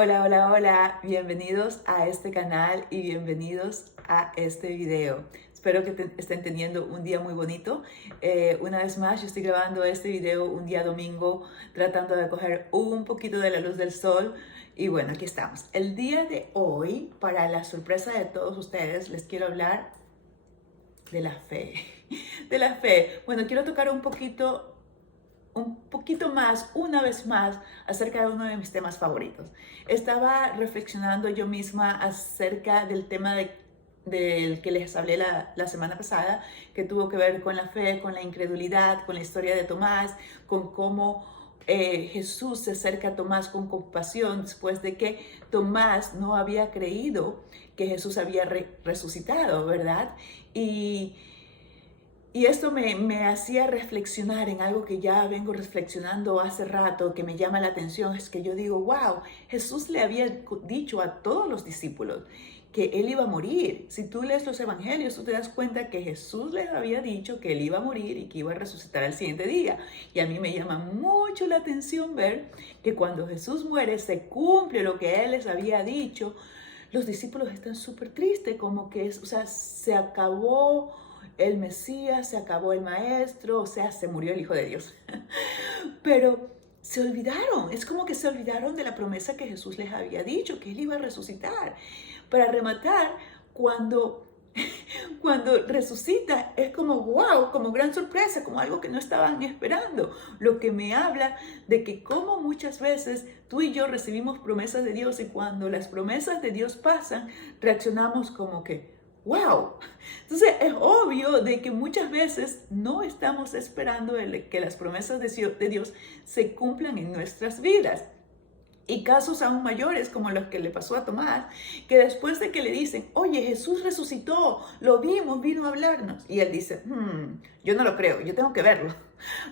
Hola, hola, hola, bienvenidos a este canal y bienvenidos a este video. Espero que estén teniendo un día muy bonito. Una vez más, yo estoy grabando este video un día domingo, tratando de coger un poquito de la luz del sol. Y bueno, aquí estamos. El día de hoy, para la sorpresa de todos ustedes, les quiero hablar de la fe. De la fe. Bueno, quiero tocar un poquito más, una vez más, acerca de uno de mis temas favoritos. Estaba reflexionando yo misma acerca del tema del que les hablé la semana pasada, que tuvo que ver con la fe, con la incredulidad, con la historia de Tomás, con cómo Jesús se acerca a Tomás con compasión después de que Tomás no había creído que Jesús había resucitado, ¿verdad? Y y esto me hacía reflexionar en algo que ya vengo reflexionando hace rato, que me llama la atención, es que yo digo, wow, Jesús le había dicho a todos los discípulos que él iba a morir. Si tú lees los evangelios, tú te das cuenta que Jesús les había dicho que él iba a morir y que iba a resucitar al siguiente día. Y a mí me llama mucho la atención ver que cuando Jesús muere se cumple lo que él les había dicho. Los discípulos están súper tristes, como que o sea, se acabó el Mesías, se acabó el Maestro, o sea, se murió el Hijo de Dios. Pero se olvidaron, es como que se olvidaron de la promesa que Jesús les había dicho, que Él iba a resucitar. Para rematar, cuando, cuando resucita, es como wow, como gran sorpresa, como algo que no estaban esperando. Lo que me habla de que como muchas veces tú y yo recibimos promesas de Dios y cuando las promesas de Dios pasan, reaccionamos como que wow. Entonces es obvio de que muchas veces no estamos esperando que las promesas de Dios se cumplan en nuestras vidas. Y casos aún mayores como los que le pasó a Tomás, que después de que le dicen, oye, Jesús resucitó, lo vimos, vino a hablarnos. Y él dice, yo no lo creo, yo tengo que verlo,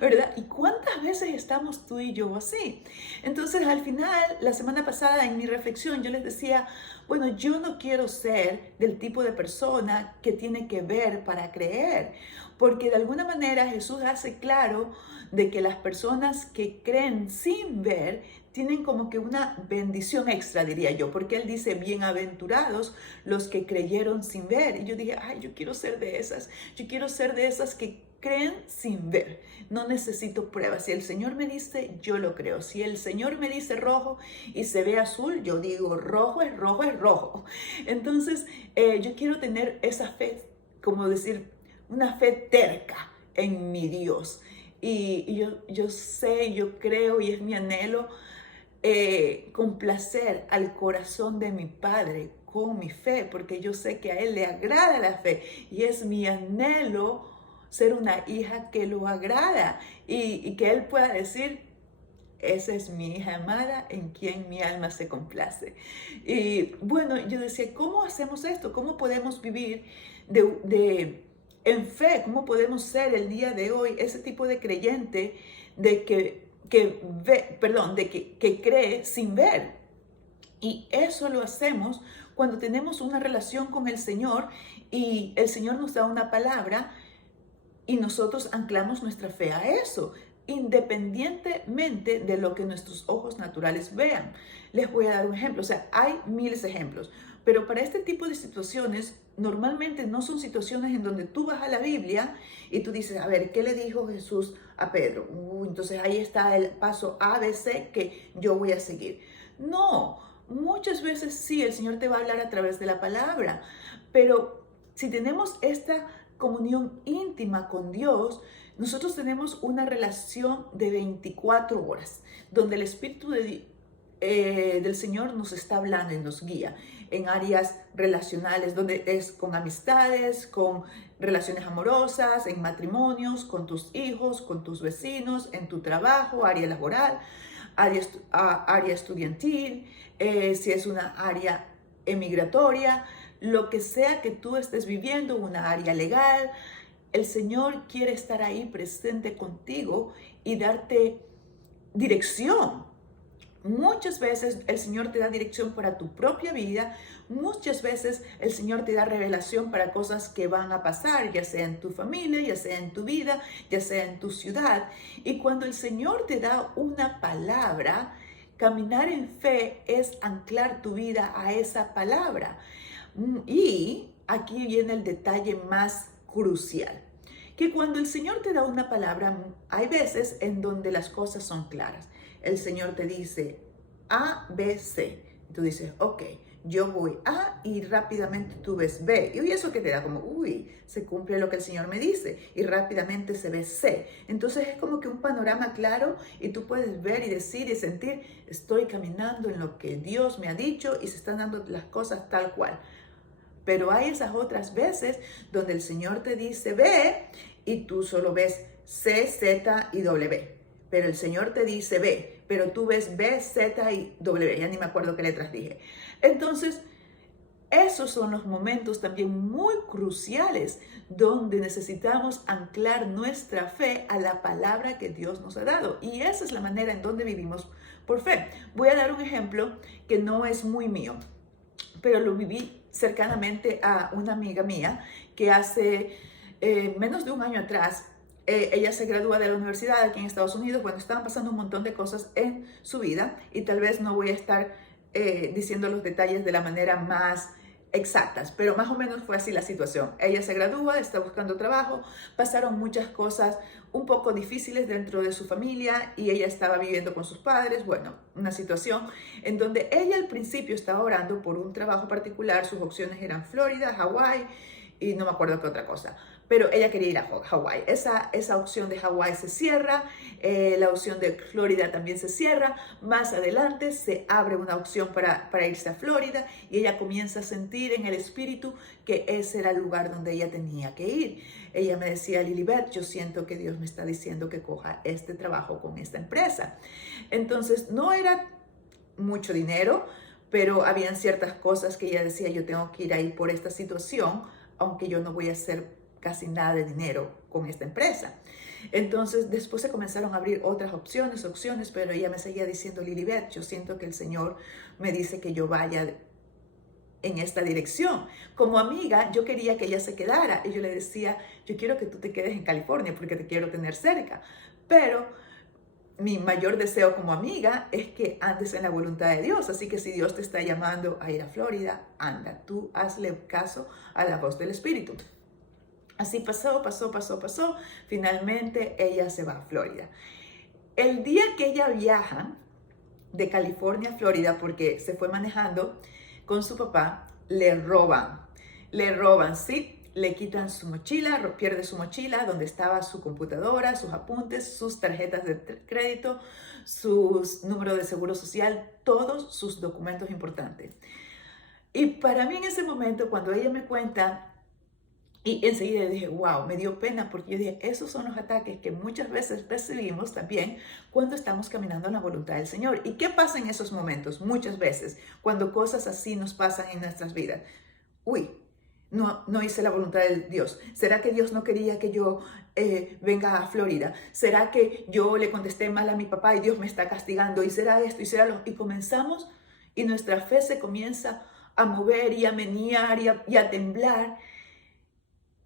¿verdad? ¿Y cuántas veces estamos tú y yo así? Entonces al final, la semana pasada en mi reflexión, yo les decía, bueno, yo no quiero ser del tipo de persona que tiene que ver para creer, porque de alguna manera Jesús hace claro de que las personas que creen sin ver tienen como que una bendición extra, diría yo, porque él dice, bienaventurados los que creyeron sin ver. Y yo dije, ay, yo quiero ser de esas, yo quiero ser de esas que creen sin ver. No necesito pruebas. Si el Señor me dice, yo lo creo. Si el Señor me dice rojo y se ve azul, yo digo, rojo es rojo es rojo. Entonces, yo quiero tener esa fe, como decir, una fe terca en mi Dios. Y yo sé, yo creo y es mi anhelo complacer al corazón de mi Padre con mi fe, porque yo sé que a Él le agrada la fe y es mi anhelo ser una hija que lo agrada y que Él pueda decir, esa es mi hija amada en quien mi alma se complace. Y bueno, yo decía, ¿cómo hacemos esto? ¿Cómo podemos vivir en fe? ¿Cómo podemos ser el día de hoy ese tipo de creyente de que cree sin ver? Y eso lo hacemos cuando tenemos una relación con el Señor y el Señor nos da una palabra y nosotros anclamos nuestra fe a eso, independientemente de lo que nuestros ojos naturales vean. Les voy a dar un ejemplo, o sea, hay miles de ejemplos, pero para este tipo de situaciones, normalmente no son situaciones en donde tú vas a la Biblia y tú dices, a ver, ¿qué le dijo Jesús a Pedro? Entonces ahí está el paso A, B, C que yo voy a seguir. No, muchas veces sí, el Señor te va a hablar a través de la palabra, pero si tenemos esta comunión íntima con Dios, nosotros tenemos una relación de 24 horas, donde el Espíritu del Señor nos está hablando y nos guía en áreas relacionales, donde es con amistades, con relaciones amorosas, en matrimonios, con tus hijos, con tus vecinos, en tu trabajo, área laboral, área estudiantil, si es una área emigratoria, lo que sea que tú estés viviendo, una área legal, el Señor quiere estar ahí presente contigo y darte dirección. Muchas veces el Señor te da dirección para tu propia vida, muchas veces el Señor te da revelación para cosas que van a pasar, ya sea en tu familia, ya sea en tu vida, ya sea en tu ciudad. Y cuando el Señor te da una palabra, Caminar en fe es anclar tu vida a esa palabra. Y aquí viene el detalle más crucial, que cuando el Señor te da una palabra, hay veces en donde las cosas son claras. El Señor te dice A, B, C. Y tú dices, ok, yo voy A y rápidamente tú ves B. Y eso que te da como, uy, se cumple lo que el Señor me dice. Y rápidamente se ve C. Entonces es como que un panorama claro y tú puedes ver y decir y sentir, estoy caminando en lo que Dios me ha dicho y se están dando las cosas tal cual. Pero hay esas otras veces donde el Señor te dice ve y tú solo ves C, Z y W. Pero el Señor te dice ve, pero tú ves B, Z y W. Ya ni me acuerdo qué letras dije. Entonces, esos son los momentos también muy cruciales donde necesitamos anclar nuestra fe a la palabra que Dios nos ha dado. Y esa es la manera en donde vivimos por fe. Voy a dar un ejemplo que no es muy mío, pero lo viví cercanamente a una amiga mía que hace menos de un año atrás, ella se gradúa de la universidad aquí en Estados Unidos. Bueno, estaban pasando un montón de cosas en su vida y tal vez no voy a estar diciendo los detalles de la manera más exactas, pero más o menos fue así la situación. Ella se gradúa, está buscando trabajo, pasaron muchas cosas un poco difíciles dentro de su familia y ella estaba viviendo con sus padres. Bueno, una situación en donde ella al principio estaba orando por un trabajo particular. Sus opciones eran Florida, Hawái y no me acuerdo qué otra cosa, pero ella quería ir a Hawái. Esa opción de Hawái se cierra, la opción de Florida también se cierra. Más adelante se abre una opción para irse a Florida y ella comienza a sentir en el espíritu que ese era el lugar donde ella tenía que ir. Ella me decía, Lilibet, yo siento que Dios me está diciendo que coja este trabajo con esta empresa. Entonces no era mucho dinero, pero habían ciertas cosas que ella decía, yo tengo que ir ahí por esta situación, aunque yo no voy a hacer casi nada de dinero con esta empresa. Entonces después se comenzaron a abrir otras opciones, pero ella me seguía diciendo, Lilibet, yo siento que el Señor me dice que yo vaya en esta dirección. Como amiga, yo quería que ella se quedara y yo le decía, yo quiero que tú te quedes en California porque te quiero tener cerca, pero mi mayor deseo como amiga es que andes en la voluntad de Dios. Así que si Dios te está llamando a ir a Florida, anda, tú hazle caso a la voz del Espíritu. Así pasó. Finalmente ella se va a Florida. El día que ella viaja de California a Florida, porque se fue manejando con su papá, le roban, sí. Le quitan su mochila, pierde su mochila donde estaba su computadora, sus apuntes, sus tarjetas de crédito, sus números de seguro social, todos sus documentos importantes. Y para mí en ese momento, cuando ella me cuenta, y enseguida dije, wow, me dio pena porque yo dije, esos son los ataques que muchas veces recibimos también cuando estamos caminando en la voluntad del Señor. ¿Y qué pasa en esos momentos? Muchas veces, cuando cosas así nos pasan en nuestras vidas. Uy, no hice la voluntad de Dios. ¿Será que Dios no quería que yo venga a Florida? ¿Será que yo le contesté mal a mi papá y Dios me está castigando? ¿Y será esto? ¿Y será lo? Y comenzamos y nuestra fe se comienza a mover y a menear y a temblar.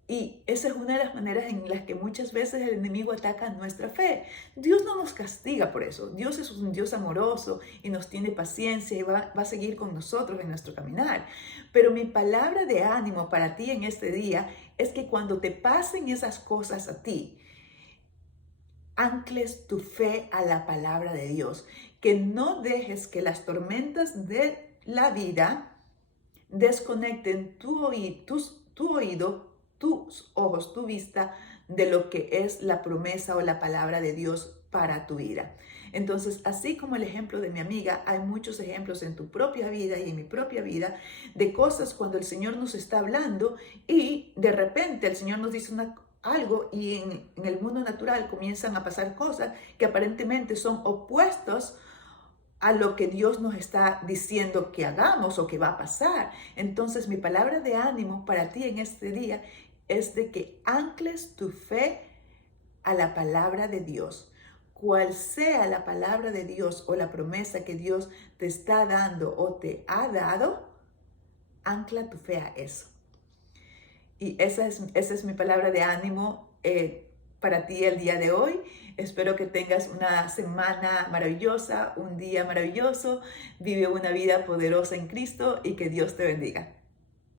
Y esa es una de las maneras en las que muchas veces el enemigo ataca nuestra fe. Dios no nos castiga por eso. Dios es un Dios amoroso y nos tiene paciencia y va a seguir con nosotros en nuestro caminar. Pero mi palabra de ánimo para ti en este día es que cuando te pasen esas cosas a ti, ancles tu fe a la palabra de Dios. Que no dejes que las tormentas de la vida desconecten tu oído, tus ojos, tu vista de lo que es la promesa o la palabra de Dios para tu vida. Entonces, así como el ejemplo de mi amiga, hay muchos ejemplos en tu propia vida y en mi propia vida de cosas cuando el Señor nos está hablando y de repente el Señor nos dice algo y en el mundo natural comienzan a pasar cosas que aparentemente son opuestos a lo que Dios nos está diciendo que hagamos o que va a pasar. Entonces, mi palabra de ánimo para ti en este día es de que ancles tu fe a la palabra de Dios. Cual sea la palabra de Dios o la promesa que Dios te está dando o te ha dado, ancla tu fe a eso. Y esa es mi palabra de ánimo para ti el día de hoy. Espero que tengas una semana maravillosa, un día maravilloso. Vive una vida poderosa en Cristo y que Dios te bendiga.